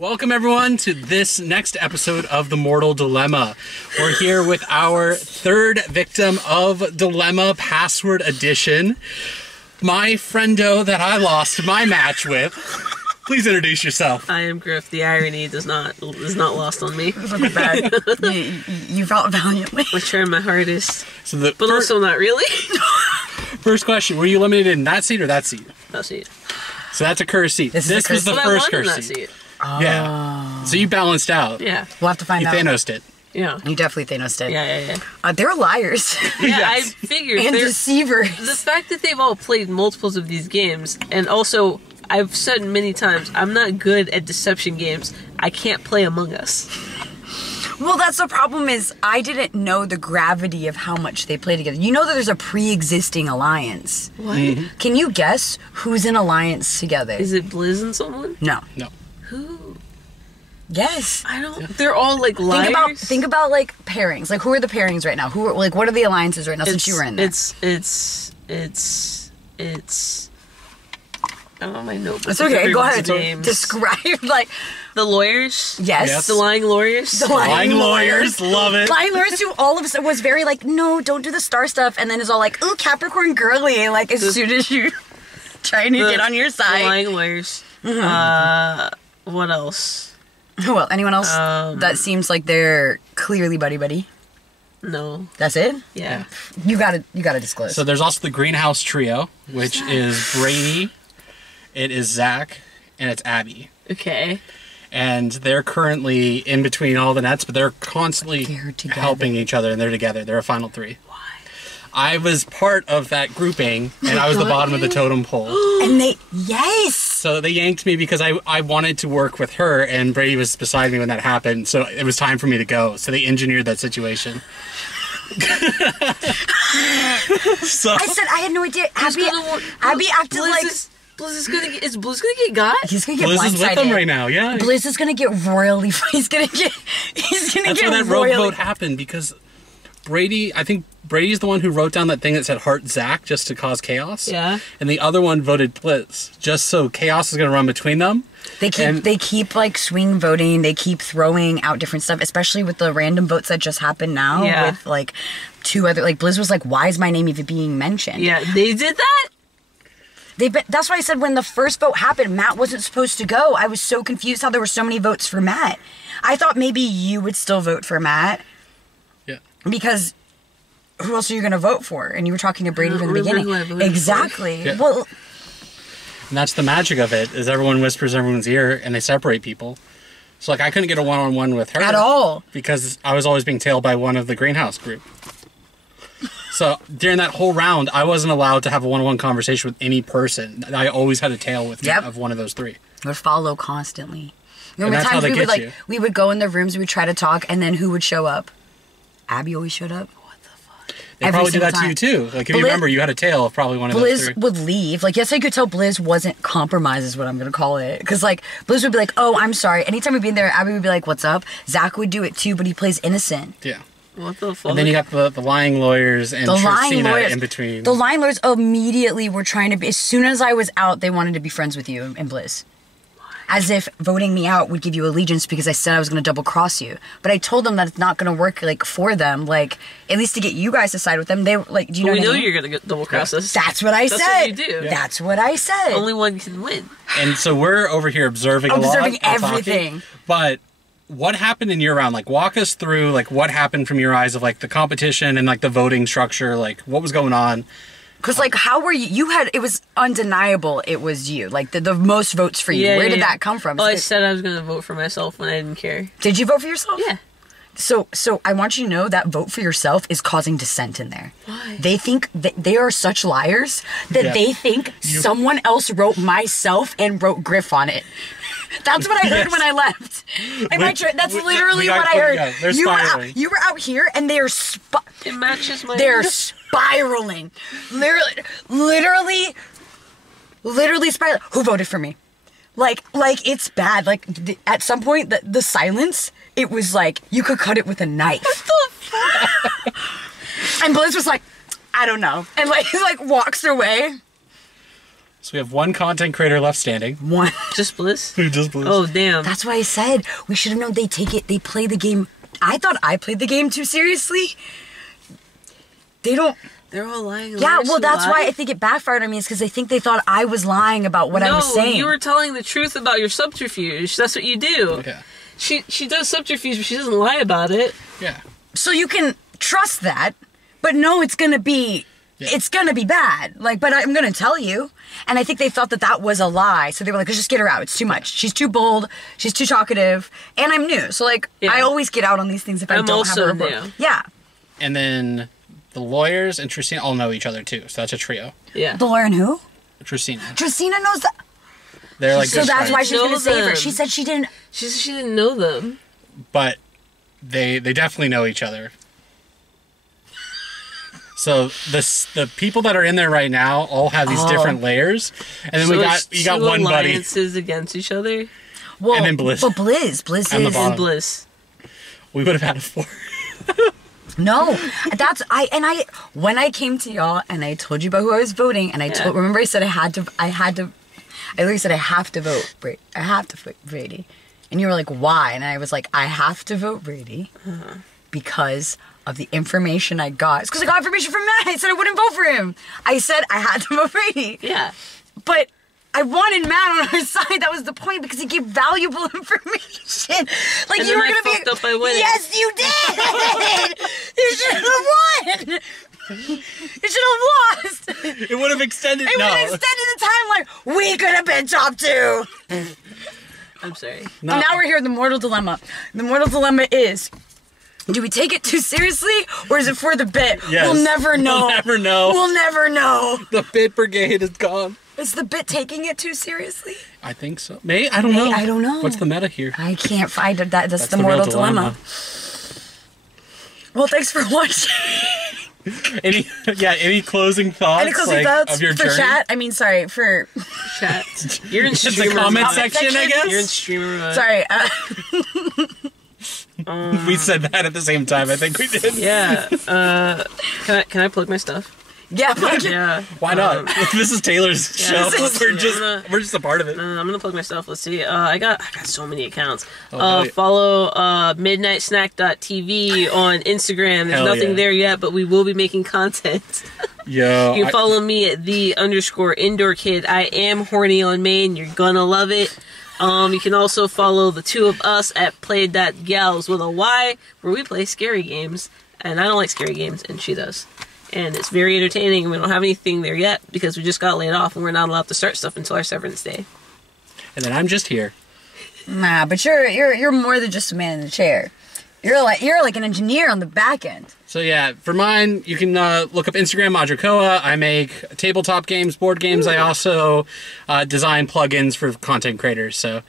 Welcome everyone to this next episode of The Mortal Dilemma. We're here with our third victim of Dilemma Password Edition. My friendo that I lost my match with. Please introduce yourself. I am Griff. The irony is not lost on me. Bad. you fought valiantly. I tried my hardest, So but also not really. First question, were you eliminated in that seat or that seat? That seat. So that's a cursed seat. This was the But first I won in cursed that seat. seat. Yeah. So you balanced out. Yeah. We'll have to find You out. Thanos'd it. Yeah. You definitely Thanos'd it. Yeah. They're liars. Yeah, Yes. I figured. and deceivers. The fact that they've all played multiples of these games, and also, I've said many times, I'm not good at deception games. I can't play Among Us. Well, that's the problem is I didn't know the gravity of how much they play together. You know that there's a pre-existing alliance. What? Can you guess who's in alliance together? Is it Blizz and someone? No. No. Who? Yes. I don't. They're all like liars. Think about like pairings. Like who are the pairings right now? Who are like what are the alliances right now since you were in there? It's. I don't know my notebook. It's okay. Go ahead. Names. Describe like The lawyers. yes. The lying lawyers. The Lying lawyers, love it. Lying lawyers who all of a sudden was very like, no, don't do the star stuff, and then is all like, ooh, Capricorn girly, like as soon as you trying to get on your The side. lying lawyers. What else? Well, anyone else that seems like they're clearly buddy? No. That's it? Yeah. You gotta disclose. So there's also the Greenhouse Trio, which is Brady, it is Zach, and it's Abby. Okay. And they're currently in between all the nets, but they're constantly They're together. helping each other, and they're together. They're a final three. Why? I was part of that grouping, and I was the bottom of the totem pole. and yes. So they yanked me because I wanted to work with her, and Brady was beside me when that happened, so it was time for me to go. So they engineered that situation. So I said I had no idea. Abby acted like Is Blizz gonna get got? he's gonna get Blizz is with them blindsided. right now, yeah. Blizz is gonna get royally. He's gonna get That's get where that rogue royally. vote happened, because I think Brady's the one who wrote down that thing that said Heart Zach just to cause chaos. Yeah. And the other one voted Blitz, just so chaos is going to run between them. They keep like swing voting. They keep throwing out different stuff, especially with the random votes that just happened now. Yeah. With like two other like Blizz was like, why is my name even being mentioned? Yeah, they did that? That's why I said when the first vote happened, Matt wasn't supposed to go. I was so confused how there were so many votes for Matt. I thought maybe you would still vote for Matt. Yeah. Because who else are you going to vote for? And you were talking to Brady from the remember beginning. who I voted for. Exactly. Yeah. Well, And that's the magic of it, is everyone whispers everyone's ear and they separate people. So like I couldn't get a one-on-one with her. at all. Because I was always being tailed by one of the Greenhouse group. So during that whole round, I wasn't allowed to have a one-on-one conversation with any person. I always had a tail with me Yep. of one of those three. Would follow constantly. And that's how they get you. We would go in the rooms, we would try to talk, and then who would show up? Abby always showed up. They Every probably do that single to you too. Like if you Blizz- remember, you had a tail of probably one of those three. Blizz would leave. Like, yes, I could tell Blizz wasn't compromised is what I'm going to call it. Because, like, Blizz would be like, oh, I'm sorry. Anytime we'd be in there, Abby would be like, what's up? Zach would do it too, but he plays innocent. Yeah. What the fuck? And then you got the lying lawyers and The lying Tristina lawyers. in between. The lying lawyers immediately were trying to be, as soon as I was out, they wanted to be friends with you and Blizz. As if voting me out would give you allegiance because I said I was going to double cross you. But I told them that it's not going to work, like, for them. Like, at least to get you guys to side with them. They like, do you know we what know I mean? you're gonna get double cross us. That's what I That's said. what you do. Yeah. That's what I said. Only one can win. And so we're over here observing a lot. Observing and talking. everything. But what happened in your round? Like, walk us through, like, what happened from your eyes of, like, the competition and, like, the voting structure. Like, what was going on? Because, like, how were you? You had, it was undeniable it was you. Like, the most votes for you. Yeah, Where yeah, did yeah. that come from? Well, I said I was gonna vote for myself when I didn't care. Did you vote for yourself? Yeah. So I want you to know that vote for yourself is causing dissent in there. Why? They think that they are such liars that Yeah. they think someone else wrote myself and wrote Griff on it. That's what I heard when I left. That's literally got what I clear- heard. yeah, they're you spiraling. You were out here and they are It matches my. they're spiraling. Literally spiraling. Who voted for me? Like it's bad. Like at some point, the silence. It was like you could cut it with a knife. And Blizz was like, I don't know, and like he like walks away. So we have one content creator left standing. One. Just Bliss? Just Bliss. Oh, damn. That's why I said we should have known they play the game. I thought I played the game too seriously. They don't. They're all lying. Yeah, well, that's why I think it backfired on me. Is because I think they thought I was lying about what I was saying. No, you were telling the truth about your subterfuge. That's what you do. Yeah. She does subterfuge, but she doesn't lie about it. Yeah. So you can trust that, but no, it's gonna be. Yeah. It's gonna be bad. But I'm gonna tell you. And I think they thought that was a lie. So they were like, let's just get her out. It's too much. She's too bold. She's too talkative. And I'm new. So, I always get out on these things if I don't have her book. New. Yeah. And then the lawyers and Tristina all know each other, too. So that's a trio. Yeah. The lawyer and who? Tristina. Tristina knows that. They're like so that's why she's gonna save her. them. She said she didn't. She said she didn't know them. But they definitely know each other. So the people that are in there right now all have these different layers, and then you got one buddy. Alliances against each other. Well, and then Bliss. But Bliss is bottom. Bliss. We would have had a 4. No, when I came to y'all and I told you about who I was voting, and remember I said I literally said I have to vote Brady, and you were like, why? And I was like, I have to vote Brady because of the information I got. It's because I got information from Matt. I said I wouldn't vote for him. I said I had to vote Brady. Yeah. But I wanted Matt on our side. That was the point, because he gave valuable information. And you were going to be fucked up by winning. Yes, you did. You should have won. You should have lost. It would have extended. It would have extended the time. We could have been top 2. I'm sorry. No. And now we're here in the mortal dilemma. The mortal dilemma is: do we take it too seriously, or is it for the bit? Yes. We'll never know. We'll never know. We'll never know. The bit brigade is gone. Is the bit taking it too seriously? I think so. I don't know. I don't know. What's the meta here? I can't find it. That's the mortal dilemma. Well, thanks for watching. Any closing thoughts? Any closing thoughts of your for journey? chat? I mean, sorry, for chat. You're in the streamer comment mode. section, I guess. You're in streamer mode. Sorry. We said that at the same time. I think we did. Yeah. Can I plug my stuff? Yeah. Yeah. Why not? This is Taylor's show. We're just a part of it. I'm gonna plug my stuff. Let's see. I got so many accounts. Yeah. Follow midnightsnack.tv on Instagram. There's nothing there yet, but we will be making content. Yo. You can follow me at _indoor kid. I am horny on main. You're gonna love it. You can also follow the two of us at play.gals with a Y, where we play scary games. And I don't like scary games, and she does. And it's very entertaining, and we don't have anything there yet because we just got laid off and we're not allowed to start stuff until our severance day. And then I'm just here. Nah, but you're more than just a man in a chair. You're like an engineer on the back end. So yeah, for mine, you can look up Instagram, Adrakoa. I make tabletop games, board games. I also design plugins for content creators. So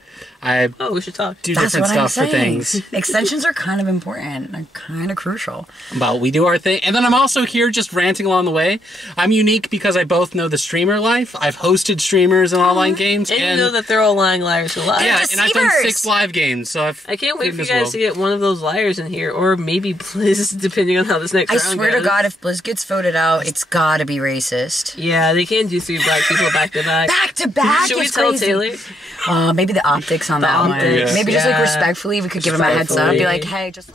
we should talk. Do different stuff for things. Extensions are kind of important. They're kind of crucial. But we do our thing. And then I'm also here just ranting along the way. I'm unique because I both know the streamer life. I've hosted streamers in online games. And you know that they're all lying liars who lie. Yeah, and I've done 6 live games. So I can't wait for you guys to get one of those liars in here. Or maybe Blizz, depending on how this next round goes. I swear to God, if Blizz gets voted out, it's gotta be racist. Yeah, they can't do 3 black people back to back. Back to back? Should we tell Taylor? Maybe the optics on that one. Yeah. Maybe just respectfully, we could give him a heads up. Be like, hey, just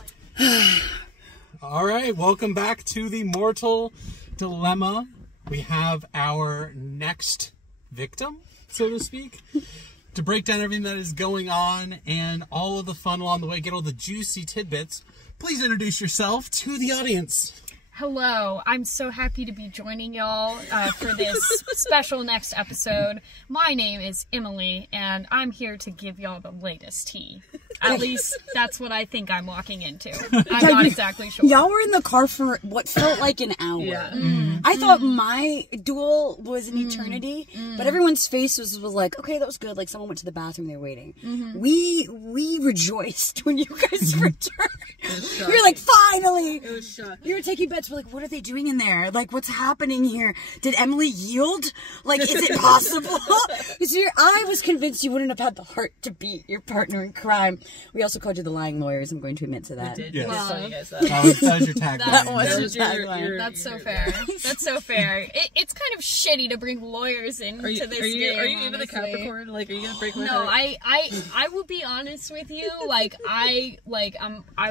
All right, welcome back to the Mortal Dilemma. We have our next victim, so to speak, to break down everything that is going on and all of the fun along the way, get all the juicy tidbits. Please introduce yourself to the audience. Hello, I'm so happy to be joining y'all for this special next episode. My name is Emily, and I'm here to give y'all the latest tea. At least that's what I think I'm walking into. I'm not exactly sure. Y'all were in the car for what felt like an hour. Yeah. I thought my duel was an eternity, but everyone's face was like, okay, that was good. Like someone went to the bathroom, they were waiting. We rejoiced when you guys returned. You were like, finally! It was shocking. You were taking bets parents were like, what are they doing in there? Like, what's happening here? Did Emily yield? Like, is it possible? Because I was convinced you wouldn't have had the heart to beat your partner in crime. We also called you the lying lawyers. I'm going to admit to that. We did. Yes. Wow. You guys that. That was your tagline. That was That your was your- tagline. That's so fair. That's so fair. It's kind of shitty to bring lawyers into this game. Are you even a honestly. Capricorn? Like, are you gonna break my No, heart? I will be honest with you. Like I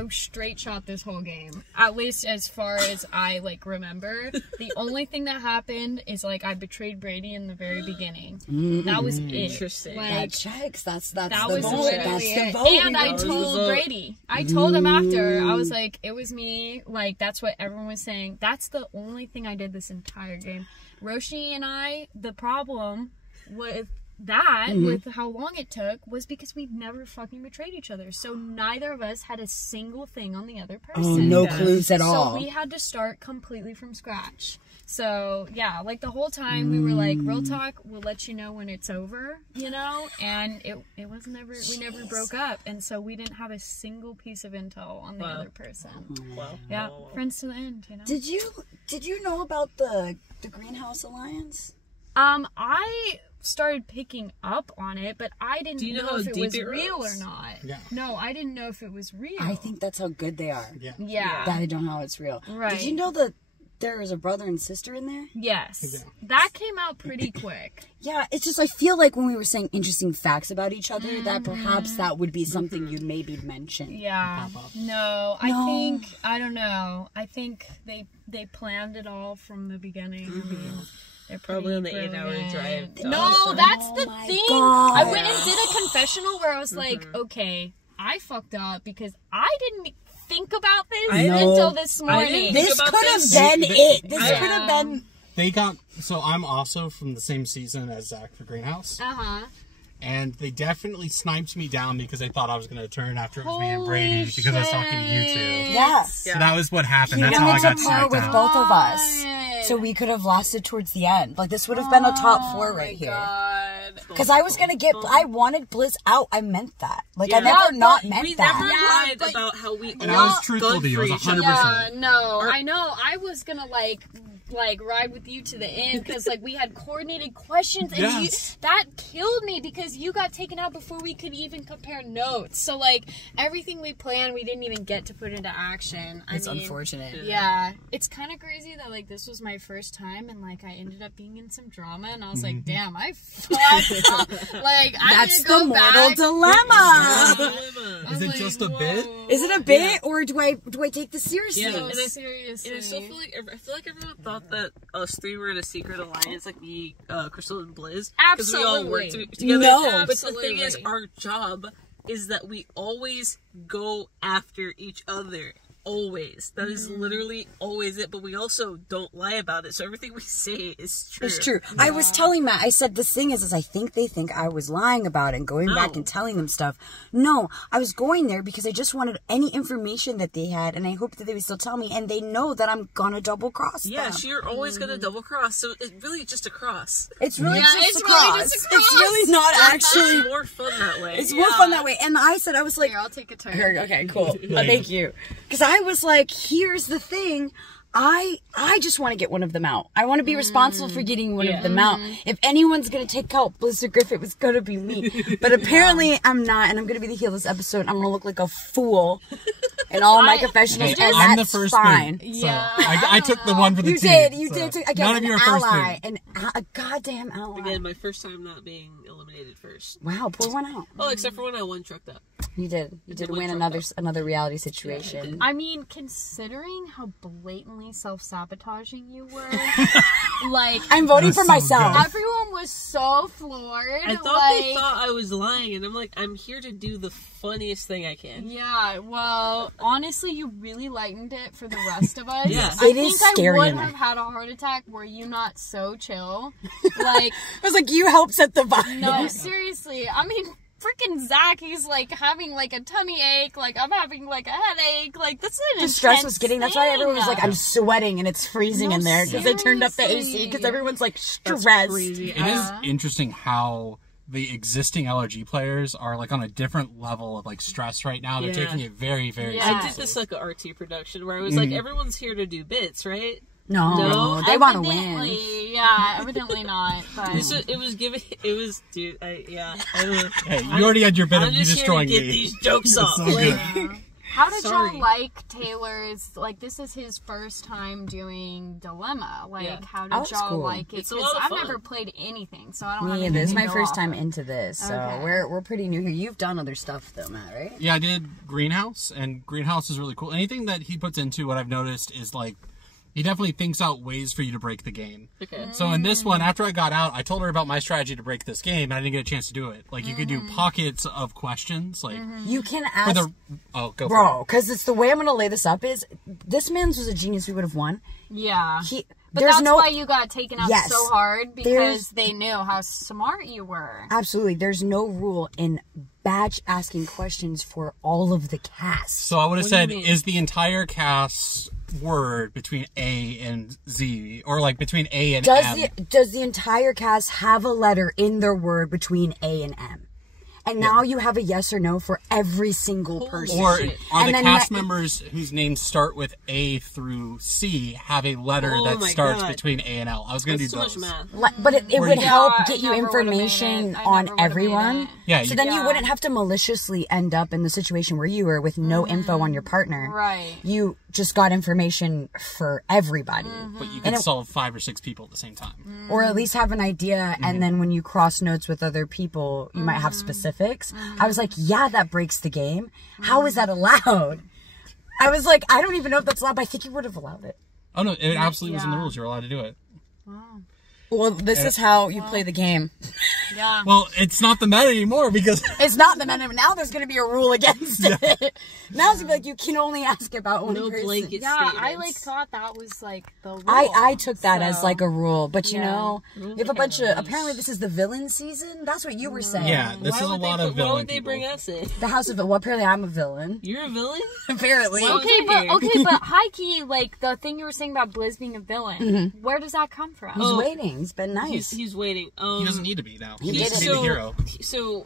straight shot this whole game. At least as far as I remember. The only thing that happened is I betrayed Brady in the very beginning. That was it. Interesting. That checks. That's That the was vote. literally That's the it. vote. And I was the told vote. Brady. I told him after. I was like, it was me. Like, that's what everyone was saying. That's the only thing I did this entire game. Roshi and I, the problem with that, with how long it took, was because we never fucking betrayed each other. So neither of us had a single thing on the other person. Oh, no Yeah. clues at So all. we had to start completely from scratch. So yeah, the whole time we were like, real talk, we'll let you know when it's over, and it was never, we never broke up, and so we didn't have a single piece of intel on the other person. Wow. Yeah, friends to the end, Did you know about the Greenhouse Alliance? I started picking up on it, but I didn't Do you know know how if it deep was it real runs? or not. Yeah. No, I didn't know if it was real. I think that's how good they are. Yeah. Yeah. That I don't know how it's real. Right. Did you know that there is a brother and sister in there? Yes. Yeah. That came out pretty quick. Yeah, it's just I feel like when we were saying interesting facts about each other, that perhaps that would be something you'd maybe mention. Yeah. Pop up. No, I don't know. I think they planned it all from the beginning. They're Probably on the pretty 8-hour brilliant. drive to No, Austin. that's the my thing. God. I went and did a confessional where I was like, okay, I fucked up because I didn't think about this know. until this morning. Think This about could have this. been it. This Yeah. could have been. They got, so I'm also from the same season as Zach for Greenhouse, Uh-huh. and they definitely sniped me down because they thought I was going to turn after it was me and Holy Brady because I was talking to you two. Yes. So that was what happened. He That's how I wanted got to pair sniped with out. both of us. God. So we could have lost it towards the end. Like, this would have been a top 4 right here. God. Because I was going to I wanted Bliss out. I meant that. Like, I Yeah. never Yeah, not but meant We that. never Yeah, lied but- about how we And I was truthful to you. It was 100%. Yeah, no, I know. I was gonna like ride with you to the end because we had coordinated questions, and Yes. that killed me because you got taken out before we could even compare notes. So everything we planned, we didn't even get to put into action. It's I mean, unfortunate. Yeah, it's kind of crazy that this was my first time, and I ended up being in some drama, and I was like, damn, I fucked up. I That's need to go the mortal back. dilemma. Is it just a bit? Is it a bit, or do I take this seriously? Yeah. And I- Seriously. And I still feel like everyone thought that us three were in a secret alliance, like me, Crystal, and Blizz, because we all worked together. No. But the thing is, Absolutely. our job is that we always go after each other. Always. That is literally always it. But we also don't lie about it. So everything we say is true. It's true. I was telling Matt, I said, this thing is I think they think I was lying about it and going back and telling them stuff. No, I was going there because I just wanted any information that they had, and I hope that they would still tell me, and they know that I'm gonna double cross them. Yeah, so you're always gonna double cross. So it's really just a cross. It's really Yeah, just it's a really cross. just a cross. It's really not actually. It's more fun that way. It's more fun that way. And I said, I was like, Here, I'll take a turn. okay, cool. Thank you. Because I was like, here's the thing. I just want to get one of them out. I want to be responsible for getting one of them out. If anyone's going to take out Blizzard Griff, it was going to be me. But apparently I'm not, and I'm going to be the heel of this episode. I'm going to look like a fool in all my confessionals, Okay, and I'm that's the first fine. pick, so I took the one for the You team. did. You so did. Again, none of an you are first ally. pick. A goddamn ally. Again, my first time not being eliminated first. Wow, pour one out. Oh, except for when I won trucked up. You did. You did one win truck another reality situation. I mean, considering how blatantly self-sabotaging you were, I'm voting That's for so myself. good. everyone was so floored. I thought they thought I was lying, and I'm like, I'm here to do the funniest thing I can. Yeah, well, honestly, you really lightened it for the rest of us. Yeah. I It think is I scary would in there. have had a heart attack were you not so chill. I was like, you help set the vibe. No, seriously. I mean, freaking Zach, he's having a tummy ache. I'm having a headache. This is an The stress intense was getting. That's why everyone was like, I'm sweating and it's freezing No, in there because they turned up the AC seriously. because everyone's That's stressed. crazy. It is interesting how the existing LRG players are like on a different level of like stress right now. They're taking it very, very Yeah. seriously. I did this like an RT production where I was like, everyone's here to do bits, right? No, they want to win. Evidently, yeah, evidently not. But It was giving. It was, dude. I don't know. Hey, you already had your bit I'm of you just here to destroying get me. these jokes off. so Like, good. how did Sorry. y'all like Taylor's? Like, this is his first time doing Dilemma. Like, Yeah. how Oh, did it's y'all cool. like it? It's a 'Cause lot of I've fun. never played anything, so I don't Me have either. anything This is my to go first off time of. into this, so Okay. we're pretty new here. You've done other stuff though, Matt, right? Yeah, I did Greenhouse, and Greenhouse is really cool. Anything that he puts into, what I've noticed is like, he definitely thinks out ways for you to break the game. okay. So in this one, after I got out, I told her about my strategy to break this game, and I didn't get a chance to do it. Like, you could do pockets of questions, like, You can for ask, the... Oh, go for bro, because it's the way I'm gonna lay this up is this man's was a genius. We would have won. Yeah. But there's that's no why you got taken out Yes. so hard, because There's- they knew how smart you were. absolutely. There's no rule in batch asking questions for all of the cast. So I would have What do you said, mean? is the entire cast word between A and Z, or like between A and M? Does the entire cast have a letter in their word between A and M? And now you have a yes or no for every single person. Or Shit. are And the then cast that- members whose names start with A through C have a letter Oh that my starts God. betwn A and L? I was going to That's do so much those. math. But it Or would you- help Yeah, get I you never would've made information it. I on never would've made everyone. it. Yeah, So you- then you Yeah. wouldn't have to maliciously end up in the situation where you were with no info on your partner. Right. You just got information for everybody. But you could solve 5 or 6 people at the same time. Or at least have an idea, and then when you cross notes with other people, you might have specifics. I was like, yeah, that breaks the game. How is that allowed? I was like, I don't even know if that's allowed, but I think you would have allowed it. Oh no, it absolutely was in the Yeah. rules. You're allowed to do it. Well, this is how you play the game. Yeah. Well, it's not the meta anymore because It's not the minimum. Now there's going to be a rule against it. Now it's going to be like, you can only ask about one No person. blanket Yeah, I statements. like thought that was like the rule. I took that as So- like a rule, but you Yeah. know, Rules you have a are bunch of, loose. apparently this is the villain season? That's what you were saying. yeah, this Why is a would they lot put- of villain Why would they people. bring us in? The House of, well, apparently I'm a villain. You're a villain? Apparently. Why would Okay, We're but here. okay, but high key, like the thing you were saying about Blizz being a villain, where does that come from? He's waiting. He's been nice. He's waiting. He doesn't need to be now. He He's did the it. hero. So,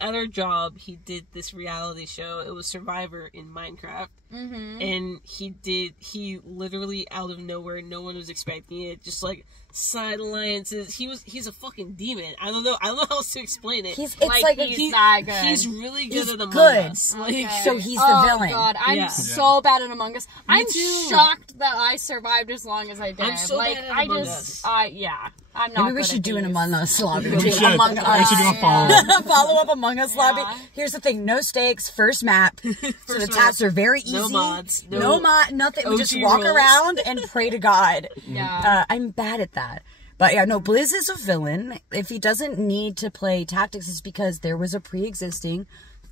at our job, he did this reality show. It was Survivor in Minecraft. And he literally out of nowhere, no one was expecting it, just like side alliances. He's a fucking demon. I don't know how else to explain it. It's like a, he's that good. He's really good He's at Among good. Us. Like, Okay. so he's the Oh villain. God, I'm Yeah. so bad at Among Us. I'm too. shocked that I survived as long as I did. I'm so like bad at I Among just, Us. yeah, I'm not. Maybe we good should at do an these. Among Us lobby. We should. Among We Us. should do a follow. Follow up Among Us lobby. Yeah. Here's the thing: no stakes, first map. So the tasks are very easy. No mods. No mod. Nothing. We just OG walk rules. around and pray to God. Yeah. I'm bad at that. But yeah, no, Blizz is a villain. If he doesn't need to play tactics, it's because there was a pre-existing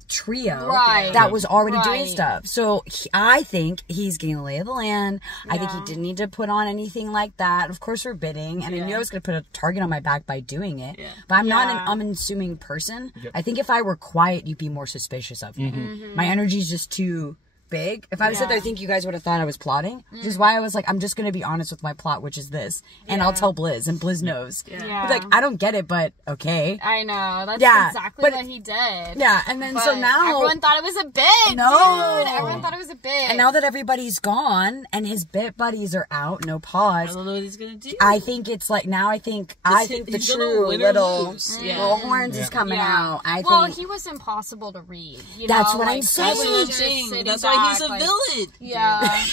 trio Right. that was already doing Right. stuff. So I think he's getting the lay of the land. I think he Yeah. didn't need to put on anything like that. Of course, we're bidding, and I knew I was going to put a target on my back by doing it. Yeah. But I'm not an Yeah. unassuming person. I think if I were quiet, you'd be more suspicious of me. My energy's just too big. If I was sit there, I think you guys would have thought I was plotting, which is why I was like, I'm just going to be honest with my plot, which is this, and I'll tell Blizz, and Blizz knows. Yeah. But, like, I don't get it, but okay. I know. That's Yeah, exactly but- what he did. Yeah, and then But so now everyone thought it was a bit. No. Dude. Everyone thought it was a bit. and now that everybody's gone and his bit buddies are out, no I pause. don't know what he's gonna do. I think it's like now. I think the he's gonna true win or little lose. Yeah. little horns is coming out. I well, think he was impossible to read. You That's know, what I'm like, saying. That's he what I'm was just saying. sitting That's why he's back, a like, villain. Yeah.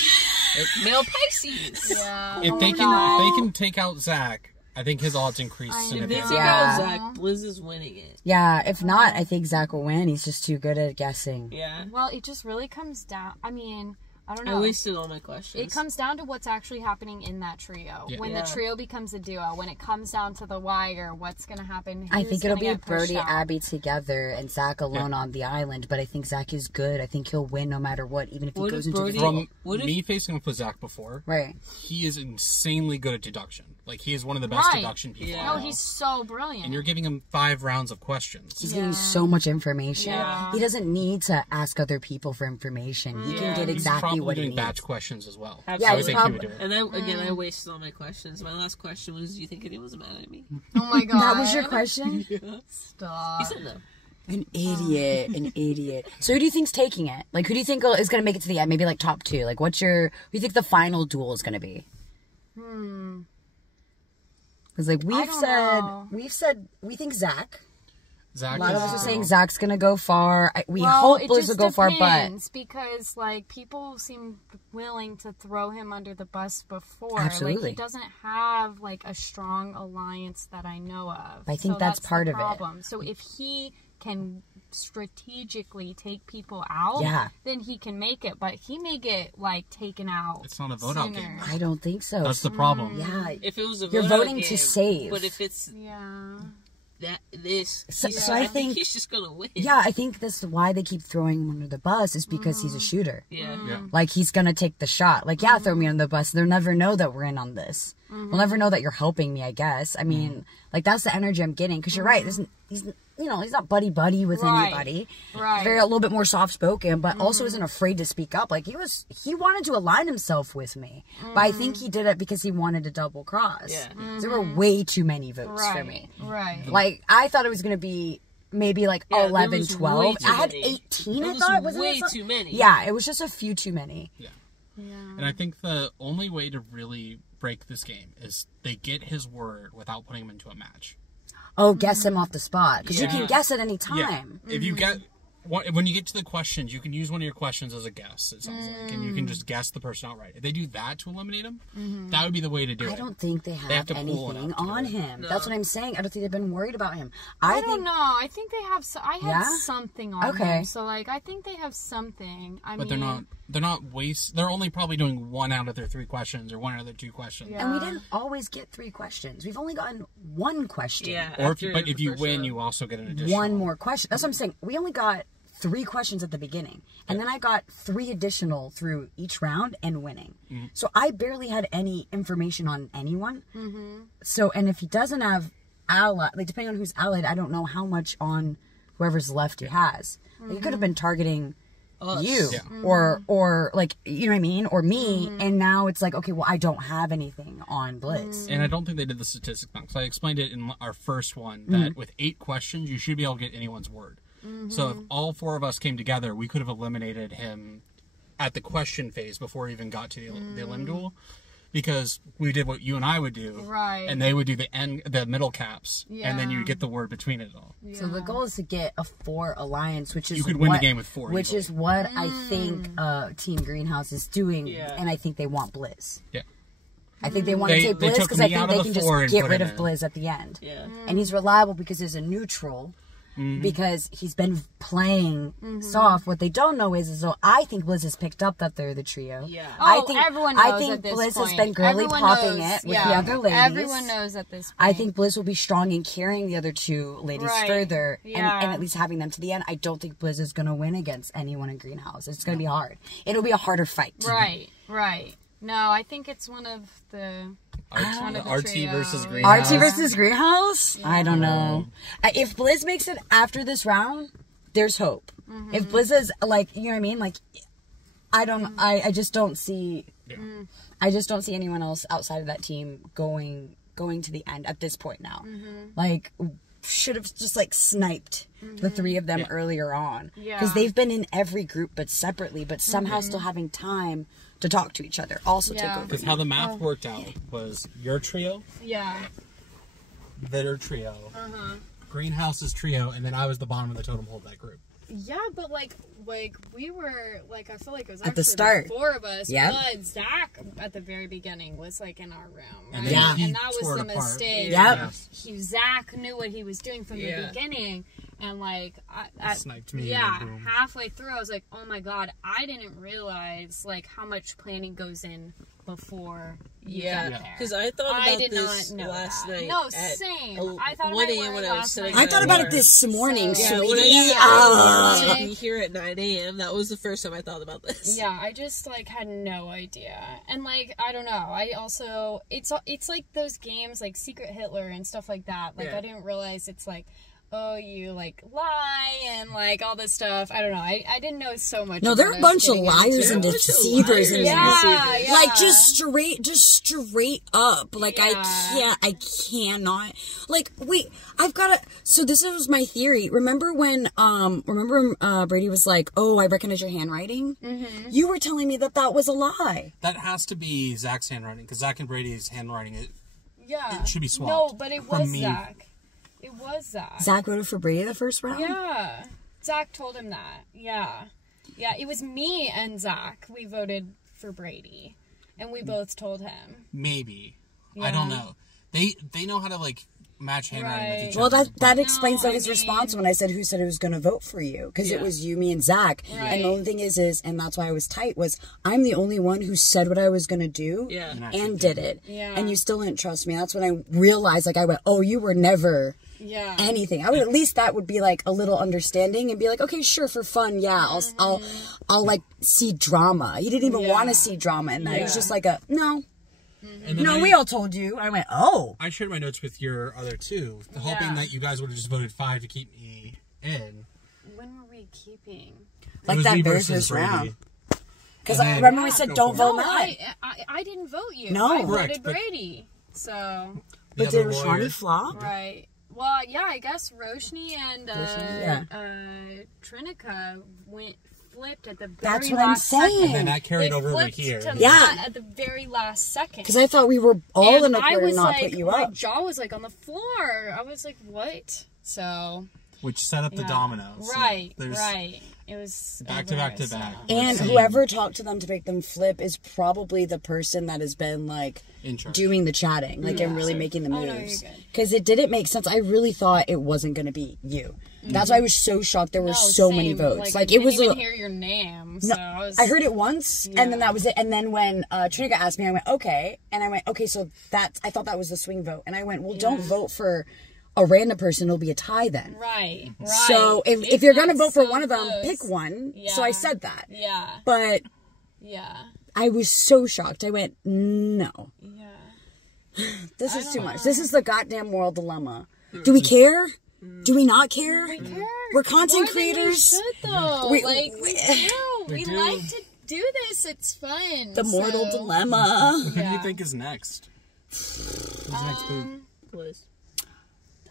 Male Pisces. Yeah. If they can take out Zach, I think his odds increase If they significantly. take Yeah. out Zach, Blizz is winning it. yeah. If not, I think Zach will win. He's just too good at guessing. Yeah. Well, it just really comes down. I mean, I don't I know. wasted all my questions. It comes down to what's actually happening in that trio. Yeah. When Yeah. the trio becomes a duo, when it comes down to the wire, what's going to happen? I Who's think it'll gonna be get pushed Brody, out? Abby together, and Zach alone on the island. But I think Zach is good. I think he'll win no matter what, even if he What goes if into Brody- the From What if- me facing up with Zach before, right. he is insanely good at deduction. Like, he is one of the best Right. deduction people. Yeah. I No, know. he's so brilliant. And you're giving him 5 rounds of questions. He's getting so much information. Yeah. He doesn't need to ask other people for information. He can get He's exactly probably what he doing needs. batch questions as well. Absolutely. I would he's think he would do it. And then again, I wasted all my questions. My last question was, "Do you think anyone's mad at me?" Oh my god. That was your question? Stop. He said no. An idiot. So who do you think's taking it? Like, who do you think is going to make it to the end? Maybe like top 2. Like, who do you think the final duel is going to be? Because like we've said we think Zach. Zach A lot of us is are the saying girl. Zach's going to go far. We Well, hope it Blizz just will go far, but depends, because like people seem willing to throw him under the bus before. Absolutely. Like, he doesn't have like a strong alliance that I know of. I think So that's the part of it. problem. So if he can strategically take people out, Yeah. then he can make it. But he may get like taken out. It's not a vote-out sooner. game. I don't think so. That's the problem. Yeah. If it was a You're vote-out voting to game, save. But if it's Yeah. So I think he's just gonna win. yeah, I think that's why they keep throwing him under the bus is because he's a shooter. Yeah. Yeah. Like, he's gonna take the shot. Like, yeah, throw me under the bus. They'll never know that we're in on this. We'll never know that you're helping me, I guess. I mean, like, that's the energy I'm getting. Because you're right. He's not buddy-buddy with Right. anybody. Right. He's very, a little bit more soft-spoken, but also isn't afraid to speak up. Like, he wanted to align himself with me. But I think he did it because he wanted to double-cross. Yeah. There were way too many votes Right. for me. Right. Like, I thought it was gonna be maybe like Yeah, there 11, was 12. way too I had many. 18, There I was thought. Wasn't way it so- too many. Yeah, it was just a few too many. Yeah. And I think the only way to really break this game is they get his word without putting him into a match. Oh, guess him off the spot. Because you Yeah. can guess at any time. If you get when you get to the questions, you can use one of your questions as a guess. It sounds like, and you can just guess the person outright. If they do that to eliminate him, that would be the way to do it. I don't think they have, have to pull it anything up to on do it. him. No. That's what I'm saying. I don't think they've been worried about him. I think don't know. I think they have. I had Yeah? something on Okay. him. So like, I think they have something. But they're not. They're not They're only probably doing 1 out of their 3 questions or 1 out of their 2 questions. Yeah. And we didn't always get 3 questions. We've only gotten 1 question. Yeah. Or after if the you first win, round. you also get an additional 1 more question. That's what I'm saying. We only got 3 questions at the beginning. And then I got 3 additional through each round and winning. So I barely had any information on anyone. So, and if he doesn't have ally, like depending on who's allied, I don't know how much on whoever's left he has. Like, he could have been targeting you Yeah. or like, you know what I mean? Or me. And now it's like, okay, well, I don't have anything on Blitz. And I don't think they did the statistics now, because I explained it in our first one that with 8 questions, you should be able to get anyone's word. So if all 4 of us came together, we could have eliminated him at the question phase before he even got to the elim duel, because we did what you and I would do, Right. and they would do the middle caps, and then Yeah. you would get the word between it all. So the goal is to get a 4 alliance, which is You could win the game with 4 which easily. is what I think Team Greenhouse is doing, Yeah. and I think they want Blizz. Yeah. I think they want to They- take they Blizz took because I me out think of they the can just 4 and get put rid him of in. Blizz at the end. Yeah. And he's reliable because he's a neutral. Because he's been playing soft. What they don't know is though I think Blizz has picked up that they're the trio. Yeah. I Oh, think everyone knows I think at this Blizz point. has been girly Everyone popping knows, it with yeah. the other ladies. Everyone knows at this point. I think Blizz will be strong in carrying the other 2 ladies Right. further Yeah. and at least having them to the end. I don't think Blizz is going to win against anyone in Greenhouse. It's going to be hard. It'll be a harder fight. Right. Right. No, I think it's one of the. One of the RT trio. versus Greenhouse. RT versus Greenhouse? I don't know. If Blizz makes it after this round, there's hope. If Blizz is like, you know what I mean? Like, I just don't see. I just don't see anyone else outside of that team going to the end at this point now. Like, should have just like sniped the 3 of them earlier on because they've been in every group but separately, but somehow still having time to talk to each other. Also take Yeah. over. Because how the math worked out was your trio, Yeah. their trio, Greenhouse's trio, and then I was the bottom of the totem pole of that group. Yeah, but like we were like I feel like it was At the actually start. 4 of us. Yeah. But Zach at the very beginning was like in our room, And right? then he And that was tore the it apart. mistake. Yep. Zach knew what he was doing from the Yeah. beginning, and like Sniped me, Yeah, and boom. halfway through, I was like, oh my god, I didn't realize like how much planning goes in before you Yeah, got there. because I thought about I did this not know last that. night. No, at same. el- I thought 1 about a.m. it when I was last sitting. night. I thought about it this morning. Yeah, So when I yeah. be here at 9 a.m. That was the first time I thought about this. Yeah, I just like had no idea, and like I don't know. I also it's like those games like Secret Hitler and stuff like that. Like Yeah. I didn't realize it's like, oh, you like lie and like all this stuff. I don't know. I didn't know so much. No, about they're a what I was bunch of getting into. liars and They're a bunch of deceivers in liars there. and Yeah, deceivers. yeah. Like just straight up. Like Yeah. I cannot. Like wait, I've got to. So this was my theory. Remember when Brady was like, "Oh, I recognize your handwriting." Mm-hmm. You were telling me that was a lie. That has to be Zach's handwriting, because Zach and Brady's handwriting, Yeah, it should be swapped. No, but it from was me. Zach. It was Zach. Zach voted for Brady the first round. Yeah, Zach told him that. Yeah, it was me and Zach. We voted for Brady, and we both told him. Maybe. I Yeah. don't know. They know how to, like, match handwriting with each Well, other. that explains No, his I response when I said who said it was going to vote for you, because it Yeah. was you, me, and Zach. Right. And the only thing is, and that's why I was tight, was I'm the only one who said what I was going to do Yeah. and did it. Yeah. And you still didn't trust me. That's when I realized, like, I went, oh, you were never Yeah. anything. I would at least that would be like a little understanding and be like, okay, sure, for fun, yeah, I'll like see drama. He didn't even Yeah. want to see drama in that. He was Yeah. just like no. And then No, we all told you. I went, oh. I shared my notes with your other two, hoping that you guys would have just voted 5 to keep me in. When were we keeping? Like It was that me very versus first Brady. round. Because And I then- remember we said Go don't for it. vote No, Matt. I didn't vote you. No. I Correct, voted but- Brady. So But The did other Rashani lawyer. flop? right. Well, yeah, I guess Roshni and Trinica flipped at the very That's what I'm last saying. second. And then that carried They over to flipped here. to Yeah. Matt at the very last second. Because I thought we were all And in a I quarter was not like, put you my up. jaw was like on the floor. I was like, what? So Which set up the yeah. dominoes. So Right, there's right. It was Back to back to back. And Same. whoever talked to them to make them flip is probably the person that has been like In charge. doing the chatting, like and really making the Oh, no, moves. you're good. Because it didn't make sense. I really thought it wasn't going to be you. That's why I was so shocked. There were No, so many same. votes. Like I it didn't was. even hear your name. So I heard it once, and then that was it. And then when Trinica asked me, I went, okay. And I went, okay, so that's, I thought that was the swing vote. And I went, well, don't vote for a random person. It'll be a tie then. Right, right. So if you're going to It's vote for so one of them, close. pick one. Yeah. So I said that. Yeah, But yeah, I was so shocked. I went, no. yeah. This is too much. This is the goddamn moral dilemma. Do we care? Do we not care? We care. We're content More than we creators. should, though. We- we do. We do. like to do this. It's fun. The mortal so, dilemma. Who do Yeah. you think is next? Who's next? Boo? Was.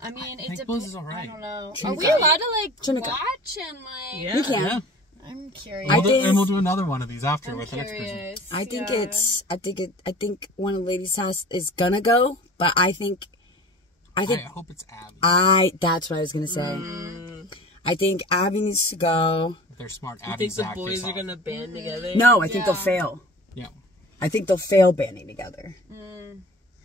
I mean, it think depends. Buzz is all right. I don't know. Trinica. Are we allowed to like Trinica. watch and like? Yeah. We can. Yeah. I'm curious. think- We'll do another one of these after I'm with the next person. curious. I think yeah. I think one of the ladies' house is gonna go, but I think I hope it's Abby. that's what I was gonna say. I think Abby needs to go. If they're smart, You Abby, think the Zach, boys face are off. gonna band together? No, I think they'll Yeah. fail. Yeah. I think they'll fail banding together.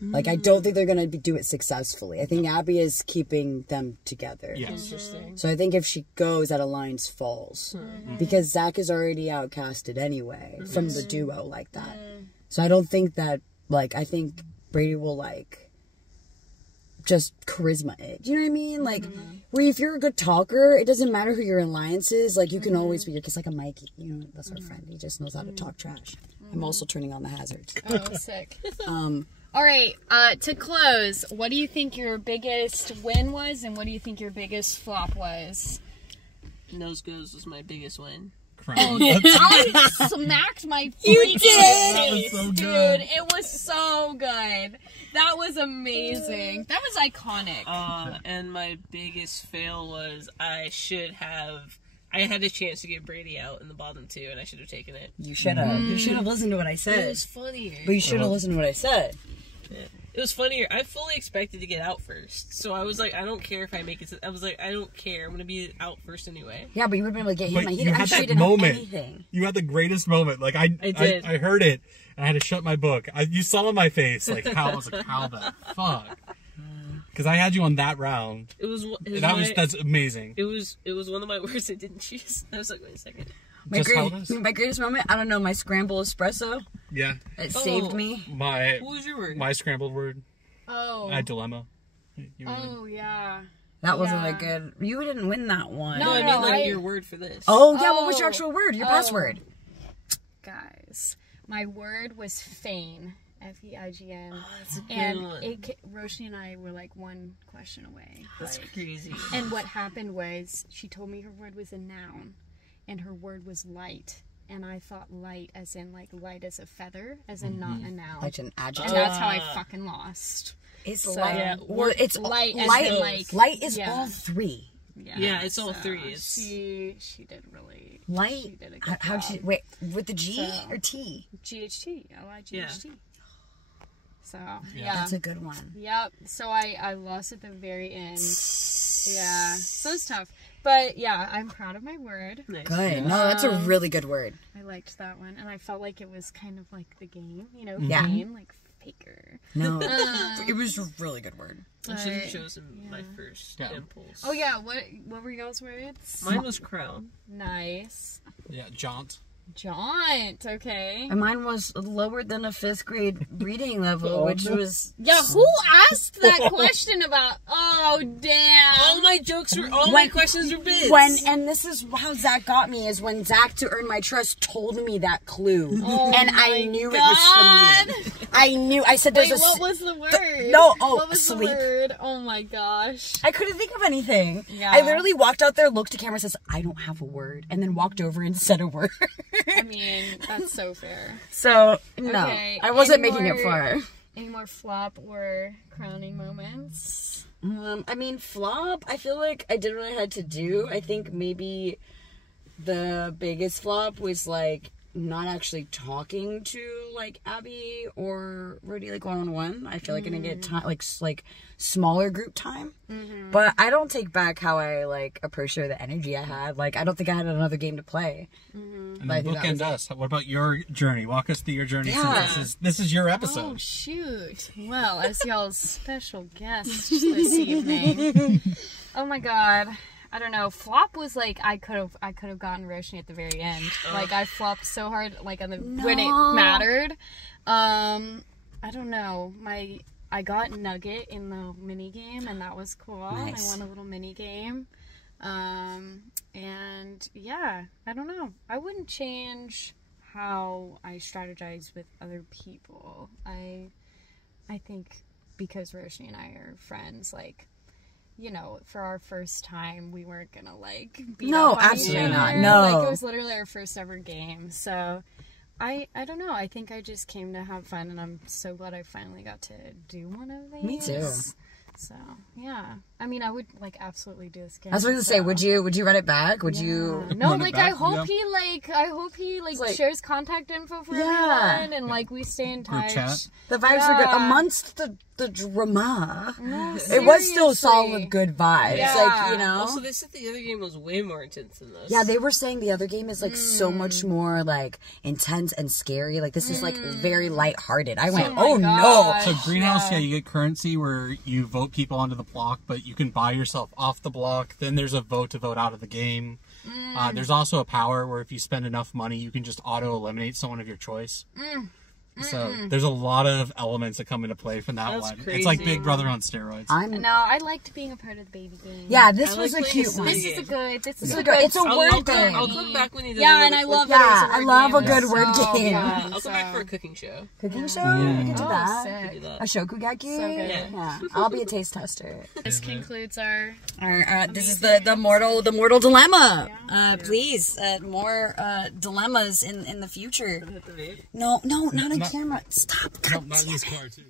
Like I don't think they're gonna do it successfully. I think Abby is keeping them together. Yes. Interesting. So I think if she goes, that alliance falls because Zach is already outcasted anyway from the duo like that. So I don't think that I think Brady will just charisma it. Do you know what I mean? Like where if you're a good talker, it doesn't matter who your alliance is. Like you can always be just like a Mikey. You know, that's our friend. He just knows how to talk trash. I'm also turning on the hazards. Oh, sick. All right. To close, what do you think your biggest win was, and what do you think your biggest flop was? Nose Goes was my biggest win. I smacked my freaking That was face, so dude. good. It was so good. That was amazing. That was iconic. And my biggest fail was I had a chance to get Brady out in the bottom two, and I should have taken it. You should have. You should have listened to what I It said. was funnier. But you should have listened to what I said. It was funnier. I fully expected to get out first, so I was like, I don't care if I make it. I was like, I don't care. I'm gonna be out first anyway. Yeah, but you would have been able to get him. But Like, he you didn't, had actually that didn't have moment. anything. You had the greatest moment. Like I did. I heard it and I had to shut my book. You saw my face. Like how I was like, how the fuck? Because I had you on that round. It was That's amazing. It was one of my words I didn't choose. I was like, wait a second. My greatest moment, I don't know, my scramble espresso. Yeah. It saved me. What was your word? My scrambled word. Oh. I had dilemma. Oh, yeah. That wasn't a good. You didn't win that one. No, I mean like your word for this. Oh yeah, what was your actual word? Your password? Guys, my word was feign. F-E-I-G-N. Oh, that's a good and one. Roshni and I were like one question away. That's crazy. And what happened was she told me her word was a noun, and her word was light. And I thought light as in like light as a feather, as in not a noun. Like an adjective. And that's how I fucking lost. It's So, light. yeah, Well, it's light as light. in, like, light is yeah. all three. Yeah, it's all three. It's... She did really. Light. She did a good How'd job. you wait with the G So- or T? GHT. L-I-G-H-T. So, Yeah. That's a good one. Yep. So I lost at the very end. Yeah. So it's tough. But yeah, I'm proud of my word. Nice. Good. No, that's a really good word. I liked that one. And I felt like it was kind of like the game, you know, Yeah. game, like faker. No, it was a really good word. I should have But, chosen my first Yeah. impulse. Oh yeah, what were y'all's words? Mine was crown. Nice. Yeah, jaunt. Jaunt, okay. And mine was lower than a 5th grade reading level, which was Yeah, who asked that question about, oh damn. All my jokes were, all my questions were bids. and this is how Zach got me, is when Zach, to earn my trust, told me that clue. Oh and I my knew God. it was from you. I knew. I said there's Wait, a... what was the word? What was sleep. the word? Oh my gosh. I couldn't think of anything. Yeah. I literally walked out there, looked at camera, says, I don't have a word, and then walked over and said a word. I mean, that's so fair. So, no. Okay, I wasn't any making it more- far. Any more flop or crowning moments? I mean, flop, I feel like I did what I had to do. I think maybe the biggest flop was, like, not actually talking to, like, Abby or Rudy, like, one-on-one. I feel like I didn't get time, like smaller group time. But I don't take back how I, like, approached her, the energy I had. Like, I don't think I had another game to play. And I then think that was bookend us. What about your journey? Walk us through your journey Yeah. since this is your episode. Oh shoot! Well, as y'all's special guest this evening. Oh my god. I don't know. Flop was like I could have gotten Roshni at the very end. Like I flopped so hard, like on the when it mattered. I don't know. I got Nugget in the mini game, and that was cool. Nice. I won a little mini game. And yeah, I don't know. I wouldn't change how I strategize with other people. I think because Roshni and I are friends, like, you know, for our first time, we weren't gonna like beat No, up on each absolutely not. other. No. Like it was literally our first ever game. So I don't know. I think I just came to have fun, and I'm so glad I finally got to do one of these. Me too. So yeah, I mean, I would like absolutely do this again. I was going to say, would you run it back? Would you? No, Run it like back? I hope Yeah. he like- shares contact info for Yeah. everyone, and like we stay in Group touch. chat. The vibes are good. Yeah. Amongst the drama, No, it was still seriously. solid good vibes. Yeah. Like, you know? Also, they said the other game was way more intense than this. Yeah, they were saying the other game is like so much more like intense and scary. Like this is like very lighthearted. I went, my oh gosh. So greenhouse, Yeah. yeah, you get currency where you vote people onto the block, but you can buy yourself off the block. Then there's a vote to vote out of the game. There's also a power where if you spend enough money, you can just auto eliminate someone of your choice. So there's a lot of elements that come into play from that That's one. crazy. It's like Big Brother on steroids. I'm No, I liked being a part of the baby game. yeah. This I was like a playing cute the one. This is a good. This is is a a good. good- it's a I'll word come, game. I'll come back when he does Yeah, it. and I love Yeah, that. It was I a love word a good game. word So game. fun, I'll come back so- for a cooking show. Cooking show. Yeah. We can do Oh, that. sick. Do that. A shokugeki. So good. Yeah, I'll be a taste tester. This concludes our. This is the mortal dilemma. Please, more dilemmas in the future. No, not on camera. Stop. Not in this car, too.